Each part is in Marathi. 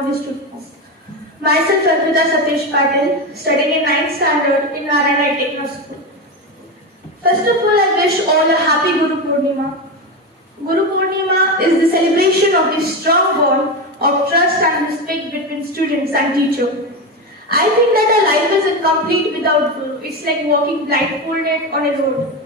all the students. Myself, Arpita Satish Patel, studying in 9th standard in Narayana Techno School. First of all, I wish all a happy Guru Purnima. Guru Purnima is the celebration of the strong bond of trust and respect between students and teacher. I think that a life is incomplete without Guru. It's like walking blindfolded on a road.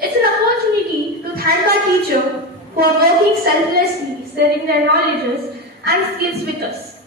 It's an opportunity to thank our teacher for working selflessly, sharing their knowledges and skills with us.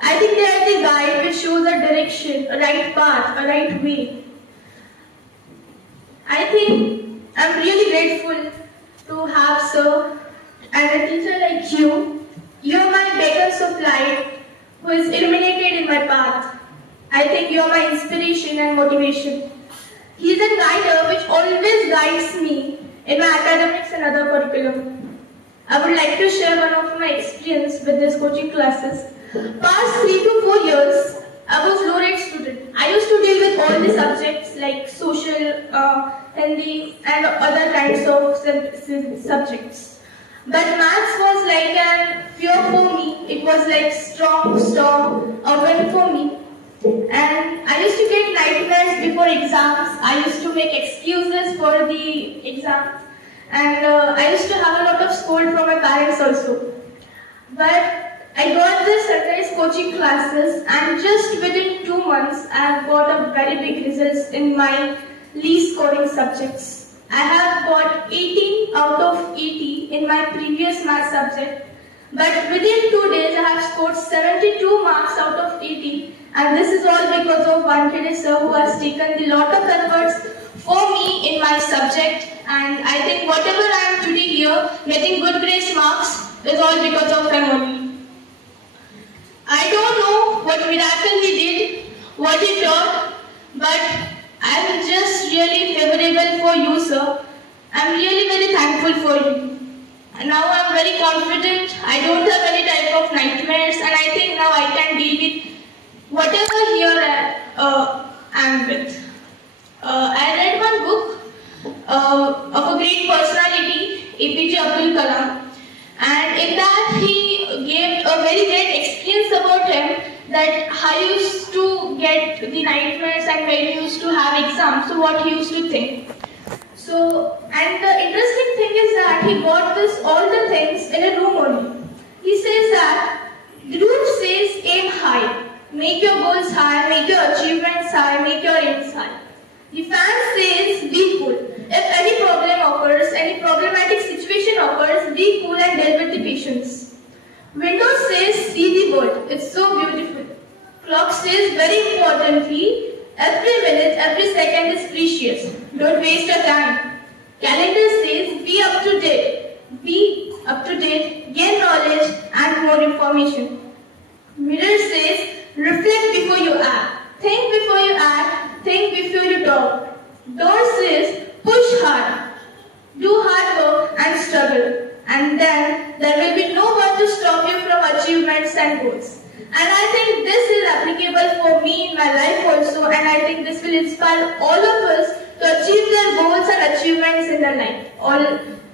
I think they are the guide which shows a direction, a right path, a right way. I think I'm really grateful to have sir and a teacher like you. You're my beacons of light who is illuminated in my path. I think you're my inspiration and motivation. He's a guider which always guides me in my academics and other curriculum. I would like to share one of my experience with these coaching classes. Past 3 to 4 years, I was low-rate student. I used to deal with all the subjects like social, Hindi and other kinds of subjects. But maths was like a fear for me. It was like strong storm, a wind for me. And I used to get nightmares before exams. I used to make excuses for the exams. And I used to have a lot of scold from my parents also. But I got the Sunrise coaching classes, and just within 2 months, I have got a very big results in my least scoring subjects. I have got 18 out of 80 in my previous math subject, but within 2 days, I have scored 72 marks out of 80, and this is all because of Wankhede sir, who has taken a lot of efforts for me in my subject. And I think whatever I am today here, getting good grades marks, is all because of him only. I don't know what miracle he did, what he taught, but I am just really favorable for you, sir. I am really very thankful for you. And now I am very confident. I don't have any type of nightmares, and I think now I can deal with whatever here I am with. I read one book of a great personality, APJ Abdul Kalam. And in that he gave a very great experience about him, that how he used to get the nightmares and when he used to have exams, so what he used to think. So, and the interesting thing is that he got all the things in a room only. He says that the roof says aim high, make your goals high, make your achievements high, make your aims high. The fan says be cool. If any problem occurs, any problematic situation occurs, be cool and deal with the patience. Windows says see the world. It's so beautiful. Clock says very importantly, every minute, every second is precious. Don't waste your time. Calendar says be up to date. Be up to date, gain knowledge and more information. Mirror says reflect before you act. Think before you act. Think before you talk. Door says push hard, do hard work and struggle, and then there will be no one to stop you from achievements and goals. And I think this is applicable for me in my life also, and I think this will inspire all of us to achieve their goals and achievements in their life.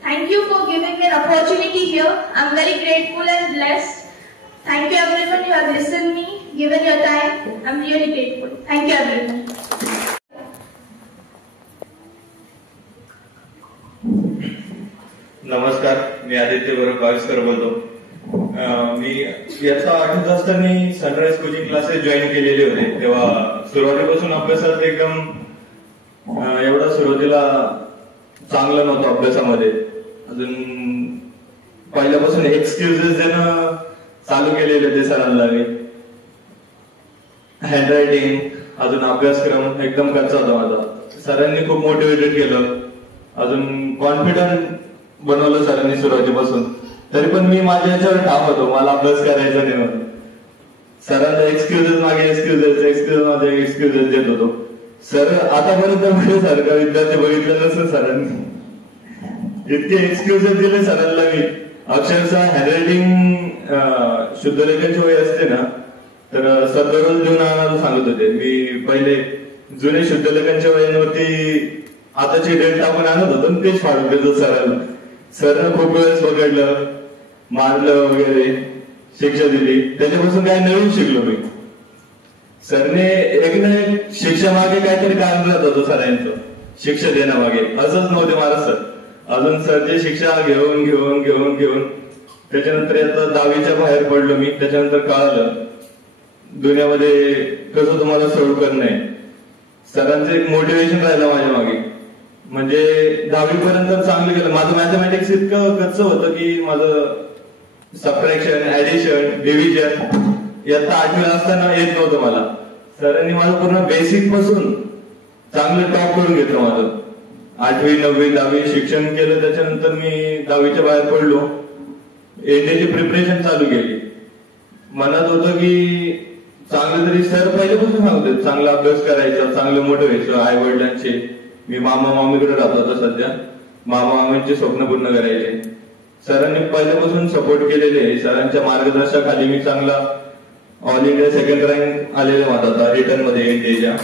Thank you for giving me an opportunity here. I'm very grateful and blessed. Thank you everyone who have listened me, given your time. I'm really grateful. Thank you everyone. नमस्कार, मी आदित्य गावस्कर बोलतो. मी याचा 8 असताना सनराइज कोचिंग क्लासेस जॉईन केलेले होते. तेव्हा सुरुवातीपासून अभ्यासात एकदम एवढा सुरुवातीला चांगलं नव्हतं अभ्यासामध्ये. अजून पहिल्यापासून एक्सक्युजेस देणं चालू केलेले होते सरांना. मी हँडरायटिंग अजून अभ्यासक्रम एकदम कच्चा होता माझा. सरांनी खूप मोटिवेटेड केलं, अजून कॉन्फिडंट बनवलं सरांनी सुरुवातीपासून. तरी पण मी माझ्या याच्यावर ठाम होतो, मला अभ्यास करायचा नाही म्हणून. सरांना एक्सक्युजेस मागे एक्सक्युजेस देत होतो. सर आतापर्यंत माझ्यासारखा विद्यार्थी बघितलं नसतं सरांनी. इतके एक्सक्युजेस दिले सरांना मी. अक्षरशः हँडरायटिंग शुद्धलेखनची वय असते ना, तर सर दररोज लिहून आणायला सांगत होते. मी पहिले जुने शुद्धलेखनच्या वयांवरती आताची डेट टाकून आणत होतो, तेच फाडून देतो सरांना. सरनं खूप वेळेस पकडलं, मारलं वगैरे. शिक्षा दिली, त्याच्यापासून काय नवीन शिकलो मी. सरने एक ना एक शिक्षा मागे काहीतरी कारण राहत होतं सरांचं, शिक्षा देण्यामागे. असंच नव्हते मला सर. अजून सरची शिक्षा घेऊन घेऊन घेऊन घेऊन त्याच्यानंतर आता 10वीच्या बाहेर पडलो मी. त्याच्यानंतर कळालं दुनियामध्ये कसं तुम्हाला सोडू करणं आहे. सरांचं एक मोटिवेशन राहिलं माझ्या मागे. म्हणजे 10वी पर्यंत चांगलं केलं. माझं मॅथमॅटिक्स इतकं कच्चं होतं की माझं सबट्रॅक्शन, ऍडिशन, डिव्हिजन याचा 8वी असताना येत नव्हतं मला. सरांनी माझं पूर्ण बेसिक पासून चांगलं टॉप करून घेतलं माझं. 8वी 9वी 10वी शिक्षण केलं. त्याच्यानंतर मी 10वीच्या बाहेर पडलो. एनडीची प्रिपरेशन चालू केली. मनात होतं की चांगलं तरी सर पहिल्यापासून सांगतो चांगला अभ्यास करायचा, चांगलं मोठं व्हायचं. आई वडिलांचे, मी मामा मामीकडे राहतो आता सध्या, मामा मामींचे स्वप्न पूर्ण करायचे. सरांनी पहिल्यापासून सपोर्ट केलेले आहे. सरांच्या मार्गदर्शनाखाली मी चांगला ऑल इंडिया सेकंड रँक आलेला माझा आता रिटर्न मध्ये इंडियाच्या.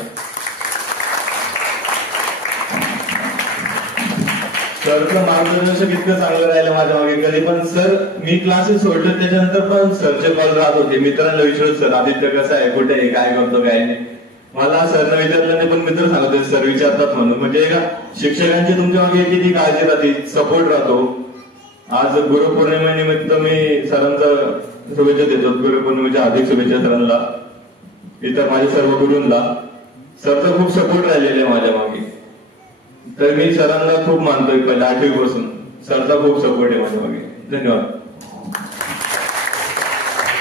सरचं मार्गदर्शन इतकं चांगलं राहिलं माझ्या मागे. कधी पण सर मी क्लासेस सोडले त्याच्यानंतर पण सरचे कॉल राहत होते. मित्रांना विचारत सर आदित्य कसं आहे, कुठे आहे, काय करतो, काय नाही. मला सरनं विचारलं नाही पण मित्र सांगत होते सर विचारतात म्हणून. म्हणजे का शिक्षकांची तुमच्या मागे किती काळजी राहते, सपोर्ट राहतो. आज गुरुपौर्णिमेनिमित्त मी सरांचा शुभेच्छा देतो. गुरुपौर्णिमेच्या हार्दिक शुभेच्छा सरांना, इतर माझ्या सर्व गुरूंना. सरचा खूप सपोर्ट राहिलेला आहे माझ्या मागे. तर मी सरांना खूप मानतोय. पहिल्या 8वी पासून सरचा खूप सपोर्ट आहे माझ्या मागे. धन्यवाद.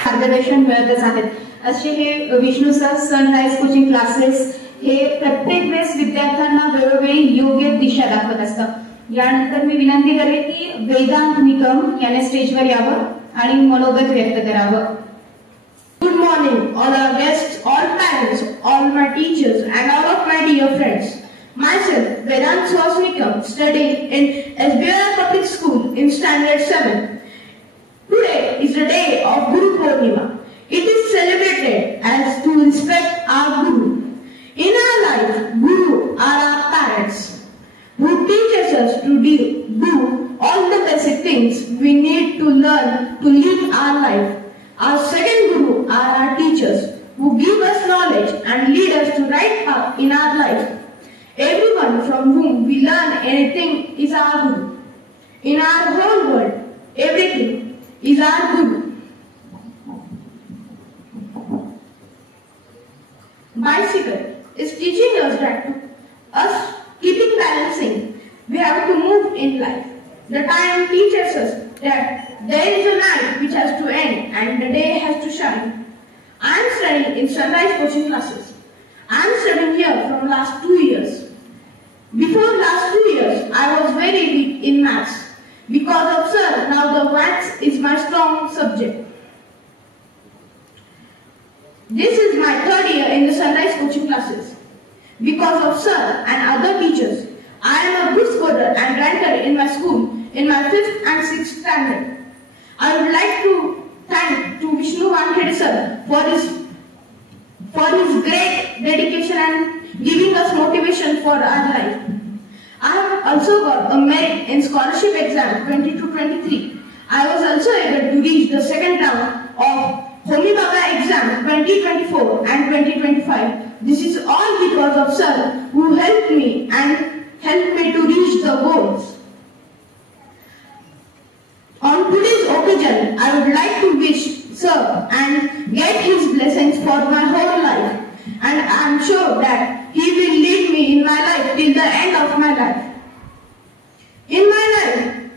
मार्गदर्शन मिळतच आहेत. असे हे Vishnu sir sunrise coaching classes हे प्रत्येक वेळेस विद्यार्थ्यांना वेळोवेळी योग्य दिशा दाखवत असतात. यानंतर मी विनंती करेन की वेदांत निकम याने स्टेजवर यावं आणि मनोगत व्यक्त करावं. Good morning, all our guests, all parents, all my teachers, and all of my dear friends. Myself, Vedant Swasnikam, studying in SBR Public School in Standard 7. Today is the day of Guru Purnima. It is celebrated as to respect our Guru. In our life, Guru are our parents who teaches us to do all the basic things we need to learn to live our life. Our second Guru are our teachers who give us knowledge and lead us to right path in our life. Everyone from whom we learn anything is our Guru. In our whole world, everything is our Guru. Bicycle is teaching us that us keeping balancing, we have to move in life. The time teaches us that there is a night which has to end and the day has to shine. I am studying in Sunrise coaching classes. I am studying here from last 2 years. Before last 2 years, I was very weak in maths. Because of sir, now the maths is my strong subject. This is my 3rd year in the Sunrise coaching classes. Because of sir and other teachers, I am a good scorer and ranker in my school in my 5th and 6th standard. I would like to thank to Vishnu Wankhede sir for his great dedication and giving us motivation for our life. I have also got a merit in scholarship exam 22-23. I was also able to reach the second round of Homi Baba exam 2024 and 2025. This is all because of sir who helped me to reach the goals. On today's occasion, I would like to wish sir and get his blessings for my whole life. And I am sure that he will lead me in my life till the end of my life. In my life,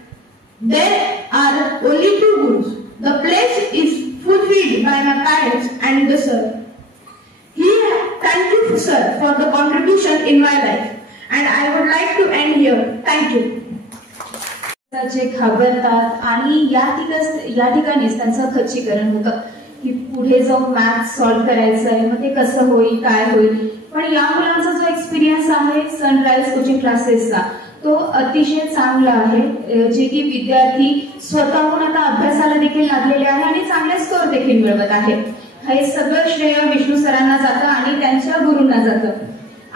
there are only 2 gurus. The place is fulfilled by my parents and the sir. Thank you sir for the contribution in my life. And I would like to end here. Thank you. जे घाबरतात आणि या ठिकाणीच त्यांचं खच्चीकरण होतं की पुढे जाऊन मॅथ्स सॉल्व्ह करायचं आहे, मग ते कसं होईल, काय होईल. पण या मुलांचा जो एक्सपिरियन्स आहे सनराइज कोचिंग क्लासेसचा तो अतिशय चांगला आहे. जे की विद्यार्थी स्वतःहून आता अभ्यासाला देखील लागलेले आहे आणि चांगले स्कोर देखील मिळवत आहे. हे सगळं श्रेय विष्णू सरांना जातं आणि त्यांच्या गुरूंना जातं.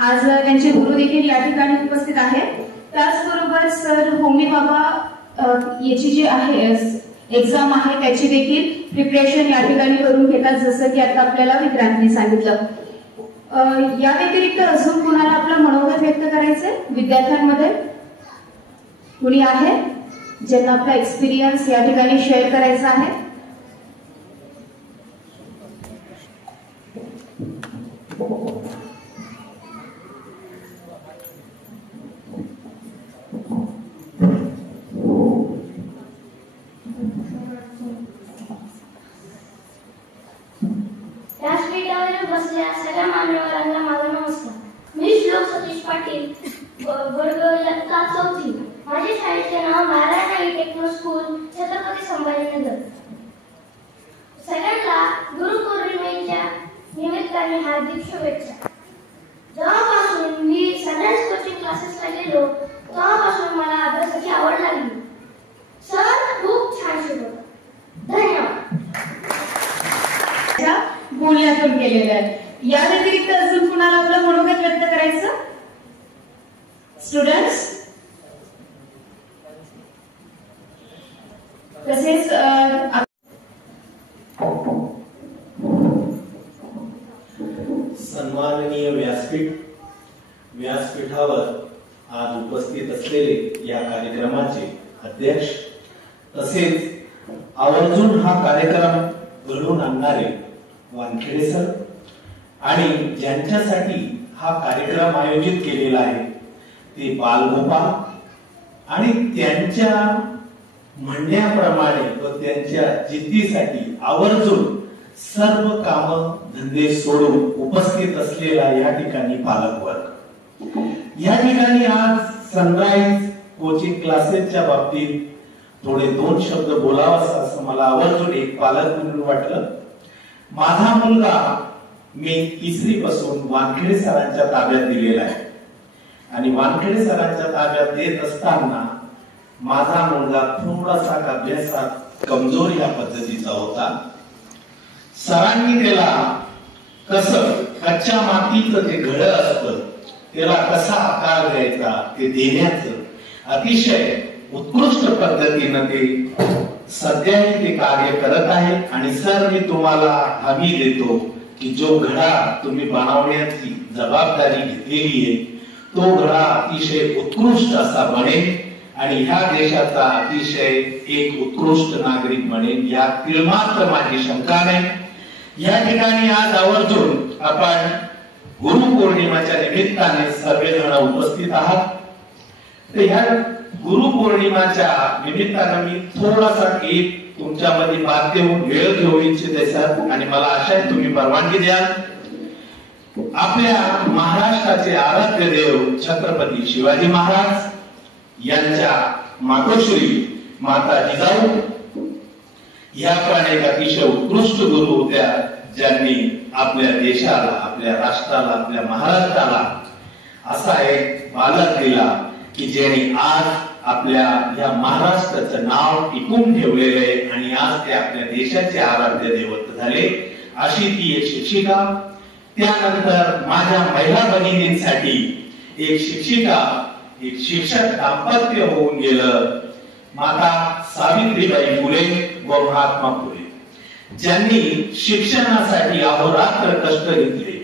आज त्यांचे गुरु देखील या ठिकाणी उपस्थित आहेत. त्याचबरोबर सर होमी बाबा याची जी आहे एक्झाम आहे त्याची देखील प्रिपरेशन या ठिकाणी करून घेतात, जसं की आता आपल्याला विक्रांतने सांगितलं. या व्यतिरिक्त अजून कुणाला आपलं मनोगत व्यक्त करायचंय विद्यार्थ्यांमध्ये? कुणी आहे ज्यांना आपला एक्सपिरियन्स या ठिकाणी शेअर करायचा आहे? व्यासपीठावर बसलेल्या सगळ्या मान्यवरांना माझा नमस्कार. मी श्लोक सतीश पाटील, वर्ग इयत्ता 4. माझे शाळेचे नाव महाराणा टेक्नो स्कूल, छत्रपती संभाजीनगर. सगळ्यांना गुरुपौर्णिमेच्या निमित्ताने हार्दिक शुभेच्छा. जेव्हापासून मी सगळ्याच कोचिंग क्लासेसला गेलो तेव्हापासून मला अभ्यासाची आवड लागली. सर खूप छान शिकवतात. धन्यवाद. बोलण्यातून केलेलं आहे. या व्यतिरिक्त अजून कुणाला आपलं मनोगत व्यक्त करायचं? स्टुडंट्स तसेच सन्माननीय व्यासपीठावर आज उपस्थित असलेले या कार्यक्रमाचे अध्यक्ष, तसेच आवर्जून हा कार्यक्रम घडवून आणणारे वानखेडे सर आणि ज्यांच्यासाठी हा कार्यक्रम आयोजित केलेला आहे ते बालगोपाल, आणि त्यांच्या म्हणण्याप्रमाणे व त्यांच्या जिद्दीसाठी आवर्जून सर्व काम धंदे सोडून उपस्थित असलेला या ठिकाणी पालकवर्ग. या ठिकाणी आज सनराइज कोचिंग क्लासेसच्या बाबतीत थोडे 2 शब्द बोलावं असं मला आवर्जून एक पालक म्हणून वाटलं. माझा मुलगा मी 3री पासून वानखेडे सरांच्या ताब्यात दिलेला आहे आणि वानखेडे सरांच्या ताब्यात देत असताना माझा मुलगा थोडासा अभ्यासात कमजोर या पद्धतीचा होता. सरांनी त्याला कसं कच्च्या मातीचं जे घडं असतं त्याला कसा आकार द्यायचा ते देण्याचं अतिशय उत्कृष्ट पद्धतीनं ते सध्याही ते कार्य करत आहे. आणि सर मी तुम्हाला हमी देतो की जो घडा तुम्ही बनवण्याची जबाबदारी घेतलेली आहे तो घडा अतिशय उत्कृष्ट असा बनेल आणि ह्या देशाचा अतिशय एक उत्कृष्ट नागरिक बनेल यात तिळमात्र माझी शंका नाही. या ठिकाणी आज आवर्जून आपण गुरुपौर्णिमेच्या निमित्ताने सर्वजण उपस्थित आहात. तर ह्या गुरुपौर्णिमेच्या निमित्ताने मी थोडासा एक तुमच्यामध्ये बात देऊन वेळ घेऊ इच्छिते सर, आणि मला आशा आहे तुम्ही परवानगी द्याल. आपल्या महाराष्ट्राचे आराध्य देव छत्रपती शिवाजी महाराज यांच्या मातोश्री माता जिजाऊ या पण एक अतिशय उत्कृष्ट गुरु होत्या, ज्यांनी आपल्या देशाला, आपल्या राष्ट्राला, आपल्या महाराष्ट्राला असा एक बालक दिला की ज्यांनी आज आपल्या या महाराष्ट्राचं नाव टिकून ठेवलेलं आहे आणि आज ते आपल्या देशाचे आराध्य दैवत झाले. अशी ती एक शिक्षिका. त्यानंतर माझ्या महिला भगिनींसाठी एक शिक्षिका, एक शिक्षक दाम्पत्य होऊन गेलं. माता सावित्रीबाई फुले व महात्मा फुले, ज्यांनी शिक्षणासाठी अहोरात्र कष्ट घेतले.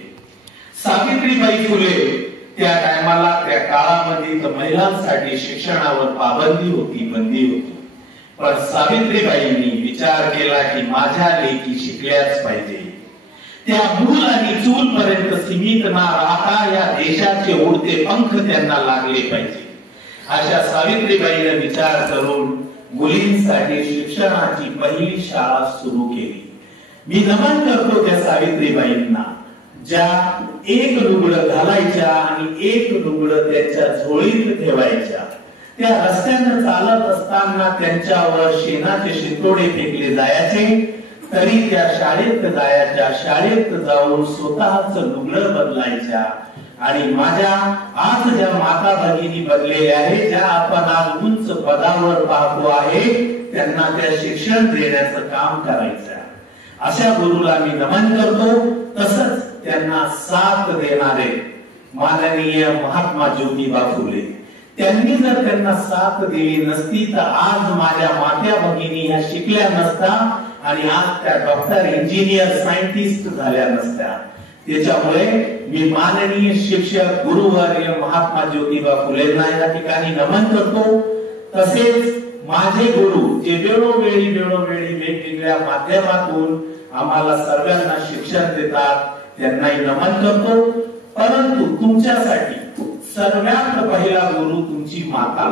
सावित्रीबाई फुले त्या टायमाला, त्या काळामध्ये महिलांसाठी शिक्षणावर पाबंदी होती, बंदी होती. पण सावित्रीबाईंनी विचार केला की माझ्या लेकी शिकल्याच पाहिजे. त्या मूल आणि चूल पर्यंत सीमित न राहता या देशाचे उडते पंख त्यांना लागले पाहिजे. अशा सावित्रीबाईने विचार करून मुलींसाठी शिक्षणाची पहिली शाळा सुरू केली. मी नमन करतो त्या सावित्रीबाईंना, ज्या एक लुगडं घालायच्या आणि एक लुगडं त्यांच्या झोळीत ठेवायच्या. त्या रस्त्यानं चालत असताना त्यांच्यावर शेणाचे शिंतोडे फेकले जायचे, तरी त्या शाळेत जायच्या. शाळेत जाऊन स्वतःच लुगडं बदलायच्या. आणि माझ्या आज ज्या माता भगिनी बनलेल्या आहेत, ज्या आपण आज उंच पदावर पाहतो आहे, त्यांना त्या शिक्षण देण्याचं काम करायचं. अशा गुरुला मी नमन करतो. तसंच त्यांना साथ देणारे माननीय महात्मा ज्योतिबा फुले, त्यांनी जर त्यांना साथ दिली नसती तर आज माझ्या मात्या भगिनी ह्या शिकल्या नसत्या आणि आज त्या डॉक्टर, इंजिनियर, सायंटिस्ट झाल्या नसत्या. त्याच्यामुळे मी माननीय शिक्षक गुरुवर्य महात्मा ज्योतिबा फुलेंना या ठिकाणी नमन करतो. तसेच माझे गुरु जे वेळोवेळी वेगवेगळ्या माध्यमातून आम्हाला सर्वांना शिक्षण देतात त्यांनाही नमन करतो. परंतु तुमच्यासाठी सर्वात पहिला गुरु तुमची माता.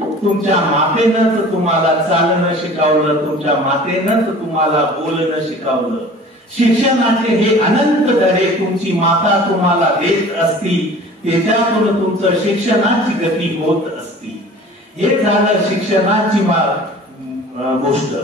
तुमच्या मातेनंच तुम्हाला चालणं शिकवलं, तुमच्या मातेनंच तुम्हाला बोलणं शिकवलं. शिक्षणाचे हे अनंत धडे तुमची माता तुम्हाला देत असती, त्याच्यातून तुमचं शिक्षणाची गती होत असती. हे झालं शिक्षणाची गोष्ट.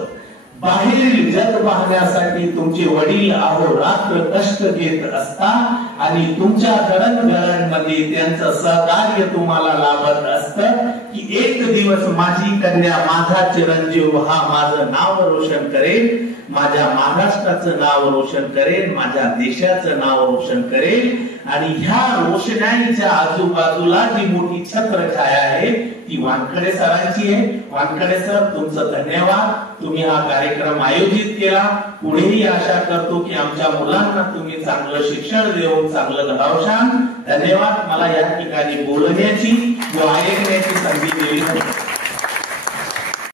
बाहेरील जग पाहण्यासाठी तुमचे वडील अहोरात्र कष्ट घेत असतात आणि तुमच्या जडणघडणमध्ये त्यांचं सहकार्य तुम्हाला लाभत असतं की एक दिवस माझी कन्या, माझा चिरंजीव हा माझं नाव रोशन करेल, माझ्या महाराष्ट्राचं नाव रोशन करेल, माझ्या देशाचं नाव रोशन करेल. आणि ह्या रोषणाईच्या आजूबाजूला जी मोठी छत्रछाया आहे ती वानखडे सरांची आहे. वानखडे सर, तुमचं धन्यवाद. तुम्ही हा कार्यक्रम आयोजित केला. पुढेही आशा करतो की आमच्या मुलांना तुम्ही चांगलं शिक्षण देऊन चांगलं घडवशाल. धन्यवाद. मला या ठिकाणी बोलण्याची व ऐकण्याची संधी दिली.